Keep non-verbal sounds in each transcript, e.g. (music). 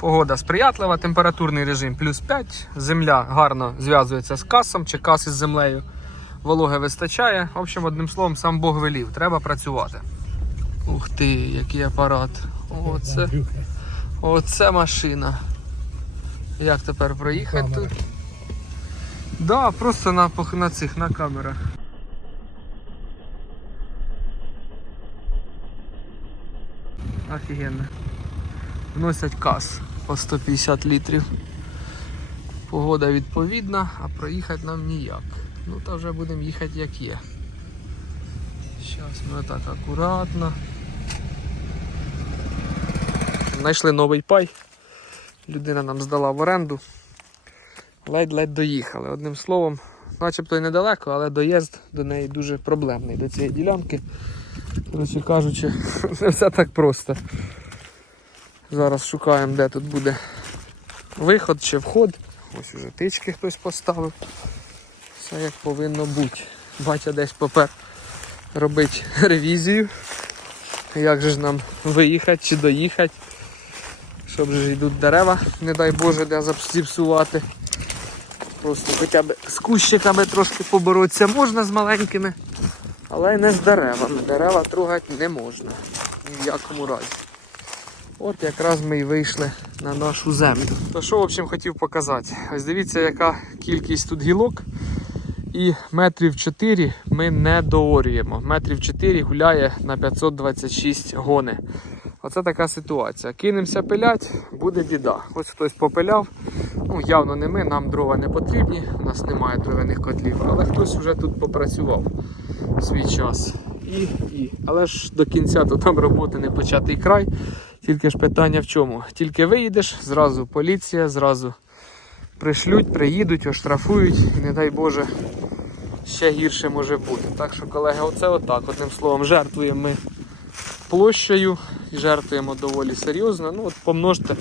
Погода сприятлива, температурний режим плюс 5. Земля гарно зв'язується з касом чи кас із землею. Вологи вистачає. В общем, одним словом, сам Бог велів. Треба працювати. Ух ти, який апарат. Оце, оце машина. Як тепер проїхати тут? Да, просто на, на цих на камерах. Офігенно. Вносять кас по 150 літрів. Погода відповідна, а проїхати нам ніяк. Ну то вже будемо їхати як є. Зараз ми так акуратно. Знайшли новий пай. Людина нам здала в оренду. Ледь-ледь доїхали. Одним словом, начебто й недалеко, але доїзд до неї дуже проблемний до цієї ділянки. Коротше кажучи, (laughs) не все так просто. Зараз шукаємо, де тут буде виход чи вход. Ось уже тички хтось поставив. Все як повинно бути. Батя десь попер робить ревізію. Як же ж нам виїхати чи доїхати? Щоб же йдуть дерева, не дай Боже, де зіпсувати. Просто хоча б з кущиками трошки поборотися можна з маленькими, але й не з деревами. Дерева трогати не можна. Ні в якому разі. От якраз ми і вийшли на нашу землю. То що, в общем, хотів показати? Ось дивіться, яка кількість тут гілок. І метрів 4 ми не доорюємо. Метрів 4 гуляє на 526 гони. Оце така ситуація. Кинемося пилять, буде біда. Ось хтось попиляв. Ну, явно не ми, нам дрова не потрібні, у нас немає дровяних котлів, але хтось вже тут попрацював свій час. І, і. Але ж до кінця то там роботи не початий край. Тільки ж питання в чому? Тільки виїдеш, зразу поліція, зразу пришлють, приїдуть, оштрафують і не дай Боже, ще гірше може бути. Так що, колеги, оце отак. Одним словом, жертвуємо ми площею і жертвуємо доволі серйозно. Ну от помножте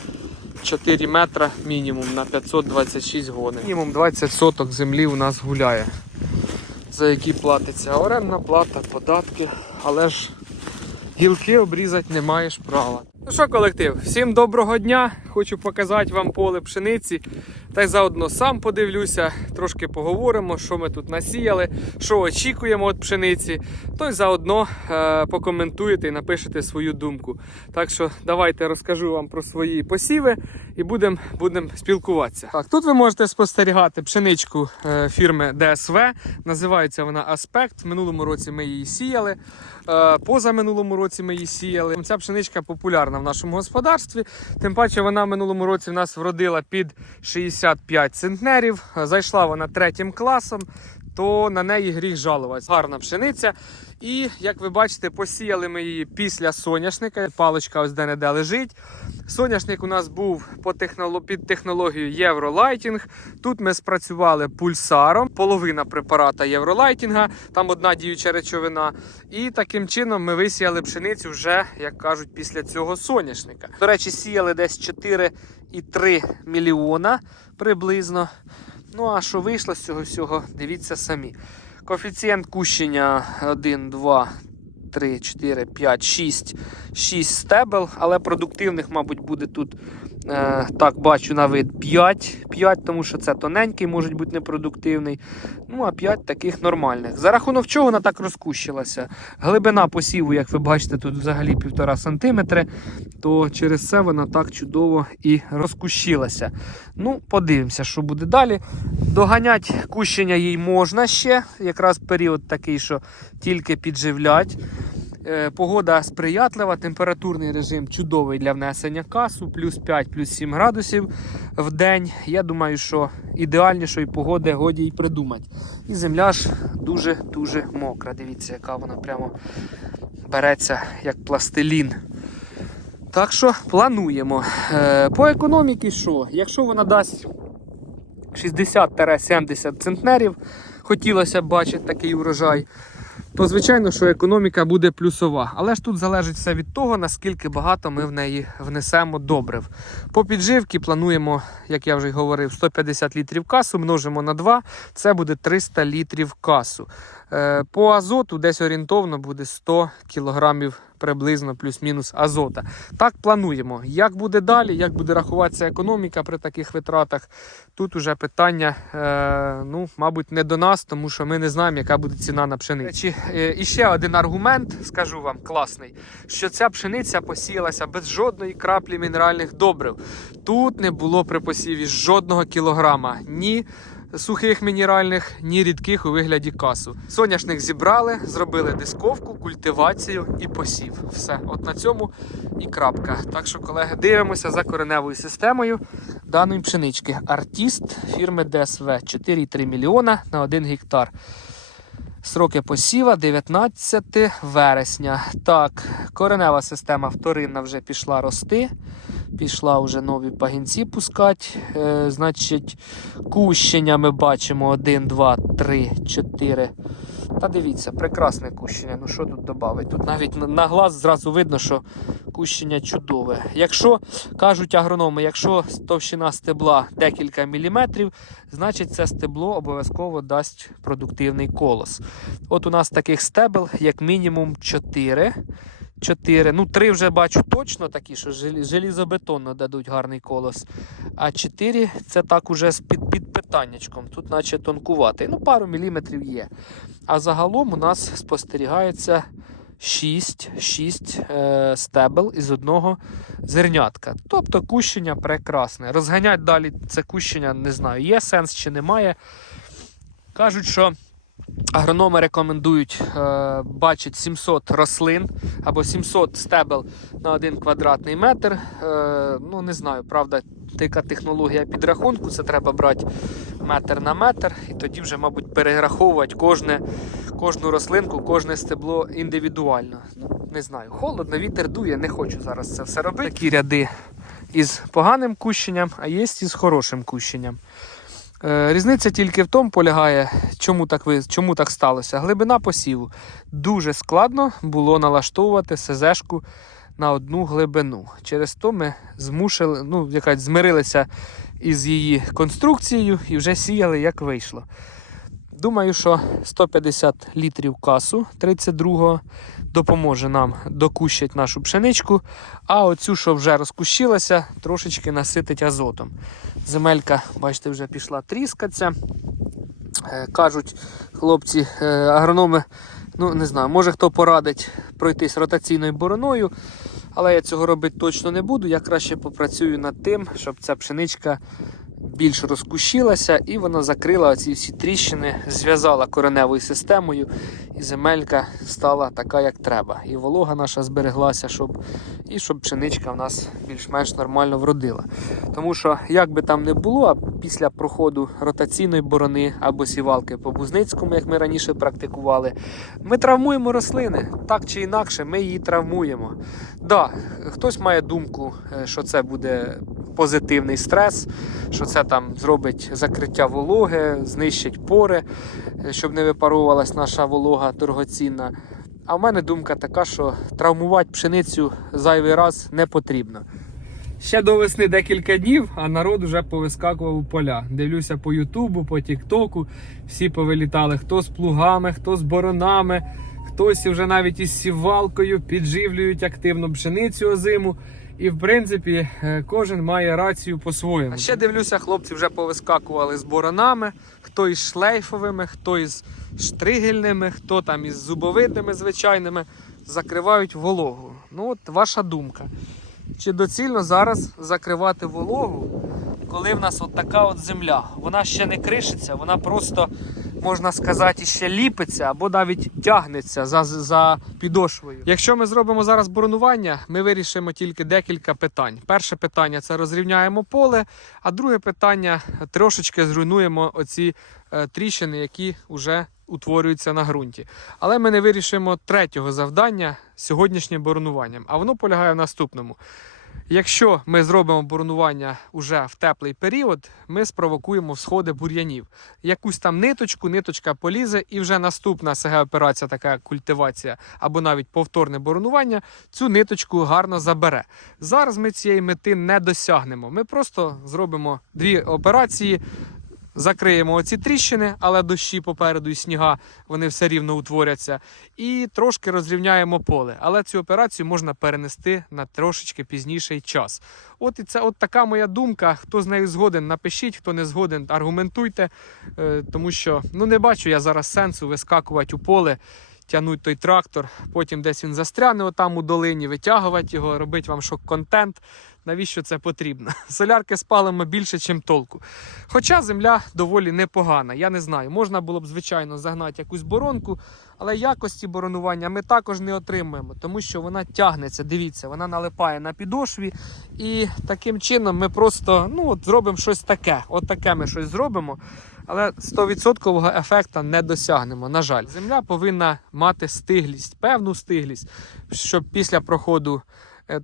4 метра мінімум на 526 гонин. Мінімум 20 соток землі у нас гуляє, за які платиться орендна плата, податки, але ж гілки обрізати не маєш права. Ну що, колектив, всім доброго дня! Хочу показати вам поле пшениці. Та й заодно сам подивлюся, трошки поговоримо, що ми тут насіяли, що очікуємо від пшениці. То й заодно е, покоментуєте і напишете свою думку. Так що давайте розкажу вам про свої посіви і будемо будем спілкуватися. Так, тут ви можете спостерігати пшеничку е, фірми ДСВ. Називається вона Аспект. В минулому році ми її сіяли. Е, поза минулому році ми її сіяли. Ця пшеничка популярна в нашому господарстві. Тим паче вона в минулому році в нас вродила під 65 центнерів. Зайшла вона третім класом, то на неї гріх жалуватися. Гарна пшениця. І як ви бачите, посіяли ми її після соняшника. Паличка ось де-не-де лежить. Соняшник у нас був по техноло... під технологією Євролайтінг. Тут ми спрацювали пульсаром, половина препарата Євролайтінга, там одна діюча речовина. І таким чином ми висіяли пшеницю вже, як кажуть, після цього соняшника. До речі, сіяли десь 4,3 мільйона приблизно. Ну а що вийшло з цього всього, дивіться самі. Коефіцієнт кущення 1, 2, 3, 4, 5, 6, 6 стебел, але продуктивних, мабуть, буде тут, так бачу на вид 5, 5, тому що це тоненький, може бути непродуктивний. Ну, а 5 таких нормальних. За рахунок чого вона так розкущилася? Глибина посіву, як ви бачите, тут взагалі 1,5 см, то через це вона так чудово і розкущилася. Ну, подивимося, що буде далі. Доганять кущення їй можна ще, якраз період такий, що тільки підживлять. Е, Погода сприятлива, температурний режим чудовий для внесення касу, плюс 5, плюс 7 градусів в день. Я думаю, що ідеальнішої погоди годі й придумати. І земля ж дуже-дуже мокра. Дивіться, яка вона прямо береться як пластилін. Так що плануємо. Е, По економіці що? Якщо вона дасть 60-70 центнерів, хотілося б бачити такий урожай, то звичайно, що економіка буде плюсова. Але ж тут залежить все від того, наскільки багато ми в неї внесемо добрив. По підживці плануємо, як я вже й говорив, 150 літрів касу, множимо на 2, це буде 300 літрів касу. Е, По азоту десь орієнтовно буде 100 кілограмів приблизно плюс-мінус азота. Так плануємо. Як буде далі, як буде рахуватися економіка при таких витратах, тут уже питання, е, ну, мабуть, не до нас, тому що ми не знаємо, яка буде ціна на пшеницю. Е, І ще один аргумент, скажу вам, класний, що ця пшениця посіялася без жодної краплі мінеральних добрив. Тут не було при посіві жодного кілограма. Ні сухих мінеральних, ні рідких у вигляді касу. Соняшник зібрали, зробили дисковку, культивацію і посів. Все, от на цьому і крапка. Так що, колеги, дивимося за кореневою системою даної пшенички. Артіст фірми ДСВ 4,3 мільйона на 1 гектар. Сроки посіва 19 вересня. Так, коренева система вторинна вже пішла рости. Пішла вже нові пагінці пускати. Е, значить, кущення ми бачимо 1, 2, 3, 4. Та дивіться, прекрасне кущення. Ну що тут додати? Тут навіть на- глаз зразу видно, що кущення чудове. Якщо кажуть агрономи, якщо товщина стебла декілька міліметрів, значить це стебло обов'язково дасть продуктивний колос. От у нас таких стебел як мінімум 4. 4, ну 3 вже бачу точно такі, що желізобетонно дадуть гарний колос. А 4 це так уже під, під питаннячком. Тут наче тонкуватий. Ну, пару міліметрів є. А загалом у нас спостерігається 6, 6 е, стебел із одного зернятка. Тобто кущення прекрасне. Розганять далі це кущення, не знаю, є сенс чи немає. Кажуть, що агрономи рекомендують е, бачить 700 рослин або 700 стебел на 1 квадратний метр. Е, ну, не знаю, правда, така технологія підрахунку, це треба брати метр на метр, і тоді вже, мабуть, перераховувати кожне, кожну рослинку, кожне стебло індивідуально. Ну, не знаю, холодно, вітер дує, не хочу зараз це все робити. Такі ряди із поганим кущенням, а є із хорошим кущенням. Е, Різниця тільки в тому полягає, чому так, ви, чому так сталося. Глибина посіву. Дуже складно було налаштовувати СЗшку на одну глибину. Через то ми змушили, ну, якась змирилися із її конструкцією і вже сіяли, як вийшло. Думаю, що 150 літрів касу 32-го допоможе нам докущити нашу пшеничку, а оцю, що вже розкущилася, трошечки наситить азотом. Земелька, бачите, вже пішла тріскатися. Е, Кажуть хлопці, е, агрономи, ну не знаю, може хто порадить пройтись ротаційною бороною, але я цього робити точно не буду. Я краще попрацюю над тим, щоб ця пшеничка більш розкущилася і вона закрила ці всі тріщини, зв'язала кореневою системою, і земелька стала така, як треба. І волога наша збереглася, щоб, і щоб пшеничка в нас більш-менш нормально вродила. Тому що, як би там не було, після проходу ротаційної борони або сівалки по Бузницькому, як ми раніше практикували, ми травмуємо рослини. Так чи інакше, ми її травмуємо. Да, хтось має думку, е, що це буде позитивний стрес, що це там зробить закриття вологи, знищить пори, е, щоб не випарувалась наша волога дорогоцінна. А в мене думка така, що травмувати пшеницю зайвий раз не потрібно. Ще до весни декілька днів, а народ вже повискакував у поля. Дивлюся по Ютубу, по Тіктоку. Всі повилітали хто з плугами, хто з боронами, хтось вже навіть із сівалкою підживлюють активно пшеницю озиму. І в принципі е, кожен має рацію по-своєму. А ще дивлюся, хлопці вже повискакували з боронами, хто із шлейфовими, хто із штригельними, хто там із зубовидними звичайними. Закривають вологу. Ну от ваша думка. Чи доцільно зараз закривати вологу, коли в нас от така от земля? Вона ще не кришиться, вона просто, можна сказати, ще ліпиться або навіть тягнеться за, за підошвою. Якщо ми зробимо зараз боронування, ми вирішимо тільки декілька питань. Перше питання це розрівняємо поле, а друге питання трошечки зруйнуємо оці е, тріщини, які вже утворюються на ґрунті. Але ми не вирішимо третього завдання сьогоднішнім боронуванням. А воно полягає в наступному. Якщо ми зробимо боронування уже в теплий період, ми спровокуємо всходи бур'янів. Якусь там ниточку, ниточка полізе, і вже наступна СГ-операція, така культивація або навіть повторне боронування, цю ниточку гарно забере. Зараз ми цієї мети не досягнемо. Ми просто зробимо дві операції закриємо оці тріщини, але дощі попереду і сніга вони все рівно утворяться. І трошки розрівняємо поле. Але цю операцію можна перенести на трошечки пізніший час. От і це от така моя думка. Хто з нею згоден, напишіть, хто не згоден, аргументуйте. Е, тому що ну не бачу я зараз сенсу вискакувати у поле. Тягнуть той трактор, потім десь він застряне отам у долині, витягувати його, робити вам шок-контент. Навіщо це потрібно? (laughs) Солярки спалимо більше, ніж толку. Хоча земля доволі непогана. Я не знаю, можна було б, звичайно, загнати якусь боронку, але якості боронування ми також не отримуємо, тому що вона тягнеться. Дивіться, вона налипає на підошві. І таким чином ми просто ну, от зробимо щось таке. От таке ми щось зробимо. Але 100% ефекту не досягнемо. На жаль, земля повинна мати стиглість, певну стиглість, щоб після проходу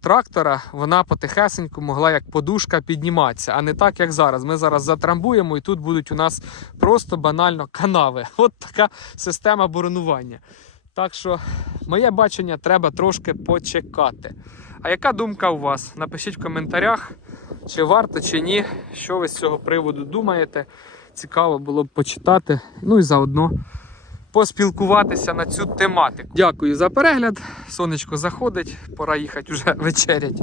трактора вона потихесеньку могла як подушка підніматися, а не так, як зараз. Ми зараз затрамбуємо, і тут будуть у нас просто банально канави. (laughs) От така система боронування. Так що, моє бачення, треба трошки почекати. А яка думка у вас? Напишіть в коментарях, чи варто, чи ні. Що ви з цього приводу думаєте? Цікаво було б почитати. Ну і заодно поспілкуватися на цю тематику. Дякую за перегляд. Сонечко заходить, пора їхати вже (laughs) вечерять.